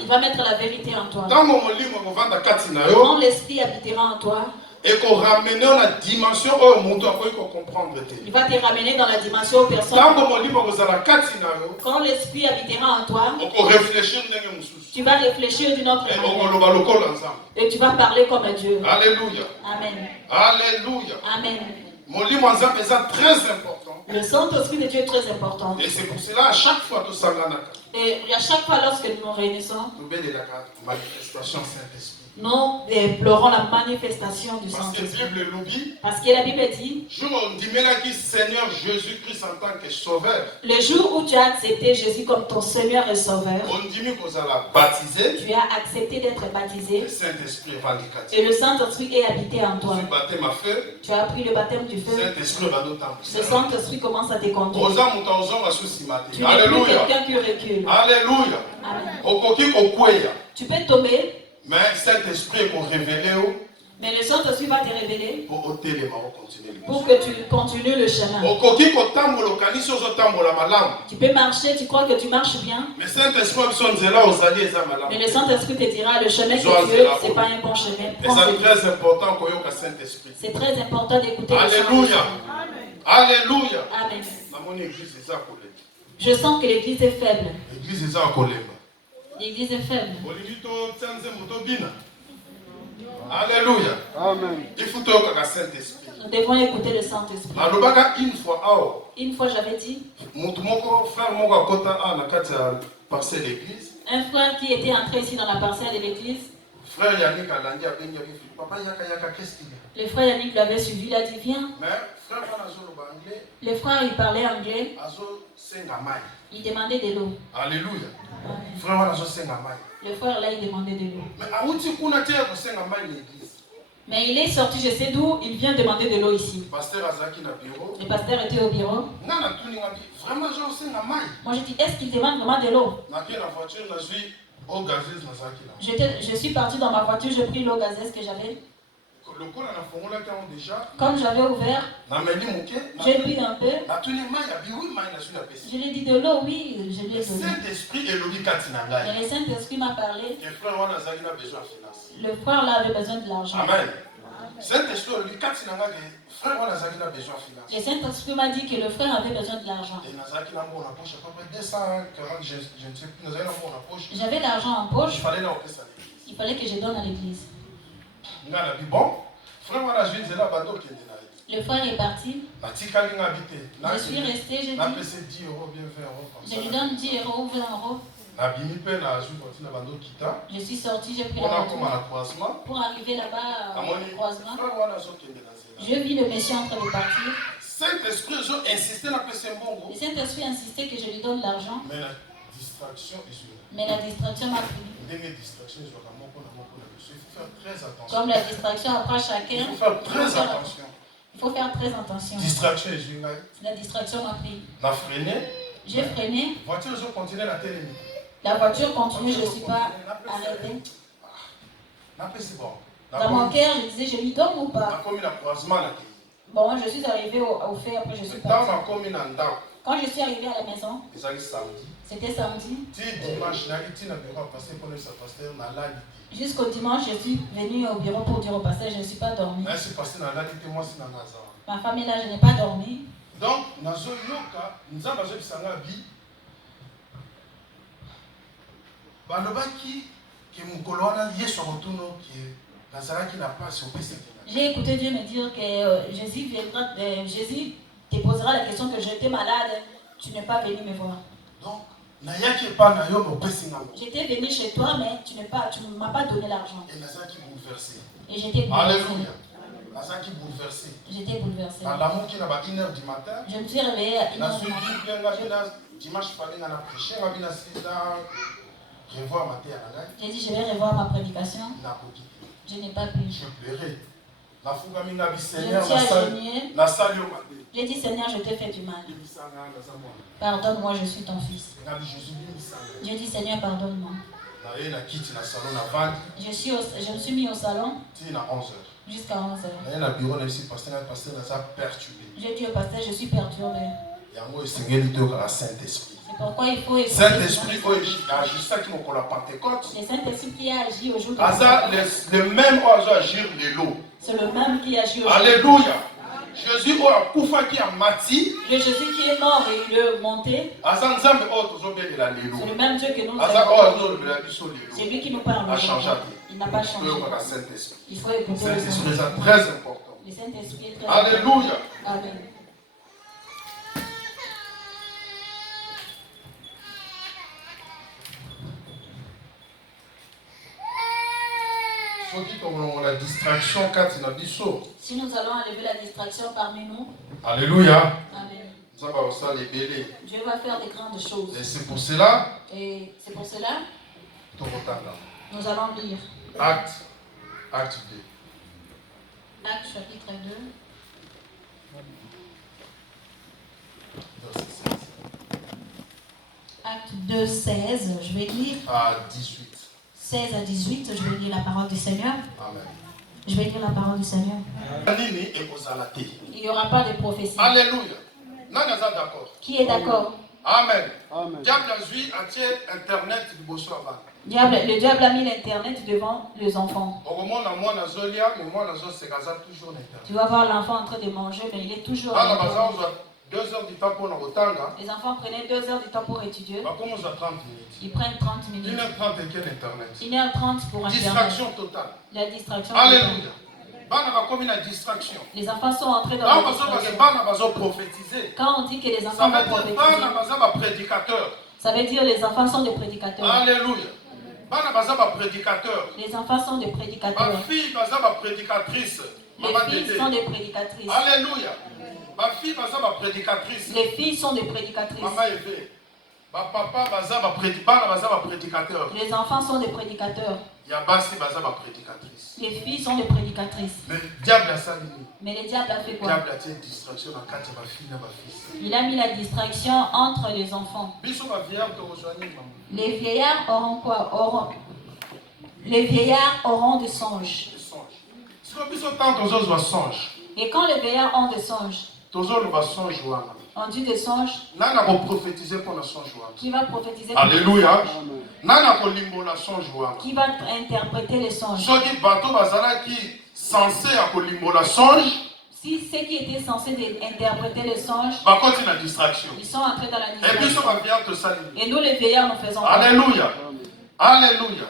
Il va mettre la vérité en toi. Quand l'esprit habitera en toi, et qu'on ramène la dimension où comprendre. Il va te ramener dans la dimension où personne. Quand l'esprit habitera en toi, tu vas réfléchir d'une autre manière. Et tu vas parler comme Dieu. Alléluia. Amen. Alléluia. Amen. C'est très important. Le Saint-Esprit de Dieu est très important. Et c'est pour cela, à chaque fois, et à chaque fois lorsque nous nous réunissons, nous pleurons la manifestation du Saint-Esprit. Parce que la Bible dit, Seigneur Jésus-Christ en tant que sauveur, le jour où tu as accepté Jésus comme ton Seigneur et Sauveur, tu as accepté d'être baptisé, et le Saint-Esprit est habité en toi. Tu as pris le baptême du feu. Le Saint-Esprit commence à te conduire. Tu n'es plus quelqu'un qui recule. Alléluia. Amen. Tu peux tomber. Mais Saint-Esprit est pour révéler. Mais le Saint-Esprit va te révéler pour que tu continues le chemin. Tu peux marcher, tu crois que tu marches bien. Mais le Saint-Esprit te dira le chemin que Dieu, ce n'est pas un bon chemin. C'est très important d'écouter le Saint-Esprit. Alléluia. Amen. Je sens que l'église est faible. L'église est faible. Alléluia. Amen. Nous devons écouter le Saint-Esprit. Une fois j'avais dit, un frère qui était entré ici dans la parcelle de l'église, le frère Yannick l'avait suivi, il a dit viens. Le frère il parlait anglais. Il demandait de l'eau. Alléluia. Le frère là il demandait de l'eau. Mais il est sorti, je sais d'où, il vient demander de l'eau ici. Le pasteur était au bureau. Moi je dis, est-ce qu'il demande vraiment de l'eau? Je suis parti dans ma voiture, j'ai pris l'eau gazeuse que j'avais. Comme j'avais ouvert, j'ai bu un peu. Je lui ai dit de l'eau, oui, je lui ai donné. Et le Saint-Esprit m'a parlé. Le frère là avait besoin de l'argent. Amen. Le Saint-Esprit m'a dit que le frère avait besoin de l'argent. J'avais l'argent en poche. Il fallait que je donne à l'église. Le frère est parti. Je suis resté, j'ai dit, je lui donne 10 euros ou 20 euros. Je suis sorti, j'ai pris la voiture pour arriver là-bas au croisement. Je vis le monsieur en train de partir. Le Saint-Esprit insistait que je lui donne l'argent. Mais la distraction m'a pris. Comme la distraction approche chacun, il faut faire très attention. Il faut faire très attention. Distraction la distraction m'a pris. J'ai freiné. La voiture continue, je ne suis pas arrêté. Dans mon cœur, je disais, je lui donne ou pas? Bon, je suis arrivé au fait, après je suis parti. Quand je suis arrivé à la maison, c'était samedi. Jusqu'au dimanche, je suis venu au bureau pour dire au pasteur, je ne suis pas dormi. Ma femme est là, je n'ai pas dormi. Donc, j'ai écouté Dieu me dire que Jésus te posera la question que j'étais malade, tu n'es pas venu me voir. Donc, j'étais venu chez toi, mais tu ne m'as pas donné l'argent. Et j'étais bouleversé. J'étais bouleversé. Je me suis réveillée à 1h du matin. J'ai dit, je vais revoir ma prédication. Je n'ai pas pu. Je pleurais. Je me suis agenouillée. J'ai dit, Seigneur, je t'ai fait du mal. Pardonne-moi, je suis ton fils. J'ai dit, Seigneur, pardonne-moi. Je me suis mis au salon jusqu'à 11h. J'ai dit au pasteur, je suis perturbé. C'est Pourquoi il faut Saint-Esprit agissait pour la Pentecôte. Le Saint-Esprit qui a agi au jour de le même qui a agi les lots. C'est le même qui agit au jour. Alléluia. Jésus qui a mati. Le Jésus qui est mort et il est monté. C'est le même Dieu que nous avons. C'est lui qui nous parle. Il n'a pas changé. Il faut écouter le Saint-Esprit. C'est très important. Le Saint-Esprit est très important. Alléluia. Amen. La distraction quand il a dit ça. Si nous allons enlever la distraction parmi nous. Alléluia. Amen. Dieu va faire des grandes choses. Et c'est pour cela. Nous allons lire. Acte 2. Acte chapitre 2. Acte 2, 16. Je vais lire. À 18. 16 à 18, je vais lire la parole du Seigneur. Amen. Je vais lire la parole du Seigneur. Il n'y aura pas de prophétie. Alléluia. Qui est d'accord? Amen. Le diable a mis l'internet devant les enfants. Tu vas voir l'enfant en train de manger, mais il est toujours. 2 heures du temps pour nous retanga. Les enfants prenaient 2 heures du temps pour étudier. Comment ça 30 minutes? Ils prennent 30 minutes. 1h30 et quel internet? 1h30 pour internet. Distraction totale. La distraction. Alléluia. Distraction. Les enfants sont entrés dans la distraction. Quand on dit que les enfants vont prophétiser, ça veut dire les enfants sont des prédicateurs. Alléluia. Les enfants sont des prédicateurs. Les filles sont des prédicatrices. Alléluia. Ma fille, prédicatrice. Les filles sont des prédicatrices. Les enfants sont des prédicateurs. Les filles sont des prédicatrices. Mais le diable a fait quoi? Il a mis la distraction entre les enfants. Les vieillards auront quoi? Les vieillards auront des songes. Et quand les vieillards ont des songes, on dit des songes. Qui va prophétiser? Alléluia. Qui va interpréter les songes? Si ceux qui étaient censés interpréter les songes, ils sont entrés dans la distraction. Et nous les vieillards, nous faisons. Alléluia. Alléluia.